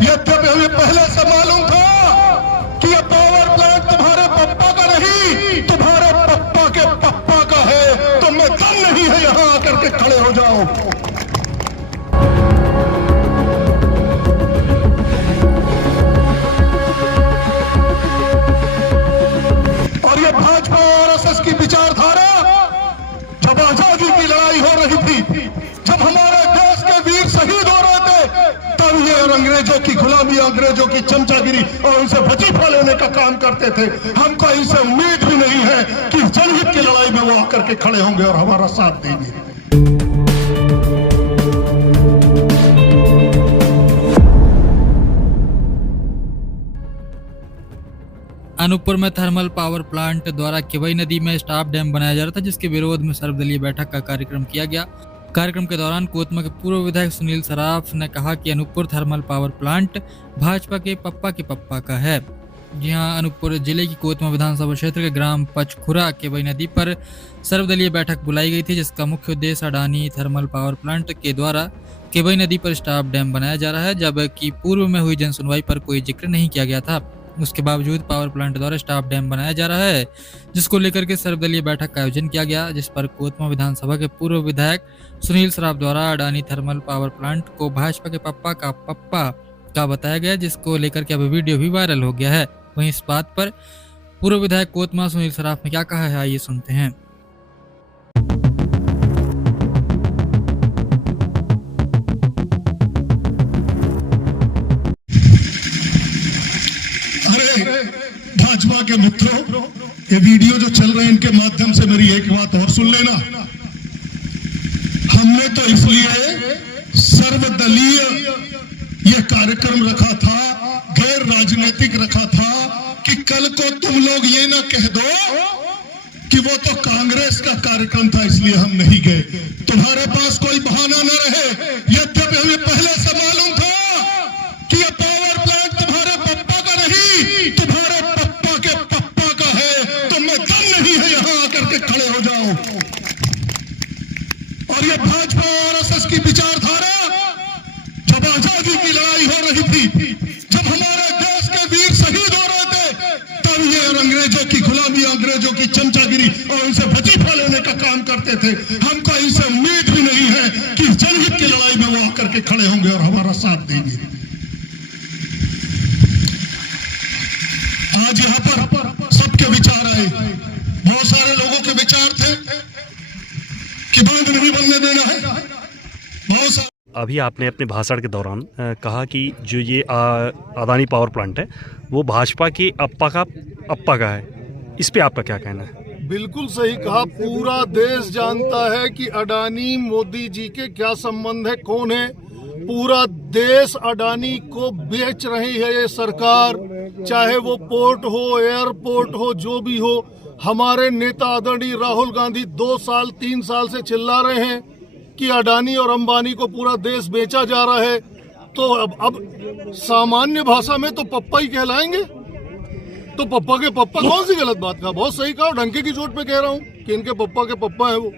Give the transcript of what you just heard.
यद्यपि हमें पहले से मालूम था कि यह पावर प्लांट तुम्हारे पप्पा का नहीं, तुम्हारे पप्पा के पप्पा का है। तुम में दम नहीं है यहां आकर के खड़े हो जाओ। और ये भाजपा और आरएसएस की विचारधारा, जब आजादी की लड़ाई हो रही थी, जब हमारे देश के वीर शहीद हो रहे थे, तब ये अंग्रेजों की गुलामी, अंग्रेजों की चमचागिरी और उनसे वजीफा लेने का काम करते थे। हमको इनसे उम्मीद भी नहीं है कि जनहित की लड़ाई में वो आकर के खड़े होंगे और हमारा साथ देंगे। अनूपपुर में थर्मल पावर प्लांट द्वारा केवई नदी में स्टाफ डैम बनाया जा रहा था, जिसके विरोध में सर्वदलीय बैठक का कार्यक्रम किया गया। कार्यक्रम के दौरान कोतमा के पूर्व विधायक सुनील सराफ ने कहा कि Anuppur thermal power plant Bhajpa के पप्पा का है। जी हां, अनूपपुर जिले की कोतमा विधानसभा क्षेत्र के ग्राम पचखुरा केवई नदी पर सर्वदलीय बैठक बुलाई गई थी, जिसका मुख्य उद्देश्य अडानी थर्मल पावर प्लांट के द्वारा केवई नदी पर स्टाफ डैम बनाया जा रहा है, जबकि पूर्व में हुई जनसुनवाई पर कोई जिक्र नहीं किया गया था। उसके बावजूद पावर प्लांट द्वारा स्टाफ डैम बनाया जा रहा है, जिसको लेकर के सर्वदलीय बैठक का आयोजन किया गया, जिस पर कोतमा विधानसभा के पूर्व विधायक सुनील सराफ द्वारा अडानी थर्मल पावर प्लांट को भाजपा के पप्पा का बताया गया, जिसको लेकर के अब वीडियो भी वायरल हो गया है। वहीं इस बात पर पूर्व विधायक कोतमा सुनील सराफ ने क्या कहा है, आइए सुनते हैं। भाजपा के मित्रों, ये वीडियो जो चल रहे हैं इनके माध्यम से मेरी एक बात और सुन लेना। हमने तो इसलिए सर्वदलीय ये कार्यक्रम रखा था, गैर राजनीतिक रखा था, कि कल को तुम लोग ये ना कह दो कि वो तो कांग्रेस का कार्यक्रम था इसलिए हम नहीं गए। तुम्हारे पास कोई बहाना न रहे। यद्यपि हमें पहले से मालूम था कि यह पावर प्लांट तुम्हारे पप्पा का नहीं, तुम्हारे पप्पा के पप्पा का है। तुम में दम नहीं है यहां आकर के खड़े हो जाओ। और ये भाजपा और आरएसएस की विचारधारा, जब आजादी की लड़ाई हो रही थी, जब हमारे देश के वीर शहीद हो रहे थे, तब ये अंग्रेजों की गुलामी, अंग्रेजों की चमचागिरी और उनसे वजीफा लेने का काम करते थे। हमको इनसे उम्मीद भी नहीं है कि जनहित की लड़ाई में वो आकर के खड़े होंगे और हमारा साथ देंगे। आज यहाँ पर सबके विचार आए, बहुत सारे लोगों के विचार थे कि बांध नहीं बनने देना है। बहुत सारे अभी आपने अपने भाषण के दौरान कहा कि जो ये अडानी पावर प्लांट है वो भाजपा के अप्पा का है, इस पे आपका क्या कहना है? बिल्कुल सही कहा। पूरा देश जानता है कि अडानी मोदी जी के क्या संबंध है, कौन है। पूरा देश अडानी को बेच रही है ये सरकार, चाहे वो पोर्ट हो, एयरपोर्ट हो, जो भी हो। हमारे नेता आदरणीय राहुल गांधी 2 साल 3 साल से चिल्ला रहे हैं कि अडानी और अंबानी को पूरा देश बेचा जा रहा है। तो अब सामान्य भाषा में तो पप्पा ही कहलाएंगे। तो पप्पा के पप्पा कौन सी गलत बात कहा? बहुत सही कहा, डंके की चोट पे कह रहा हूँ कि इनके पप्पा के पप्पा है वो।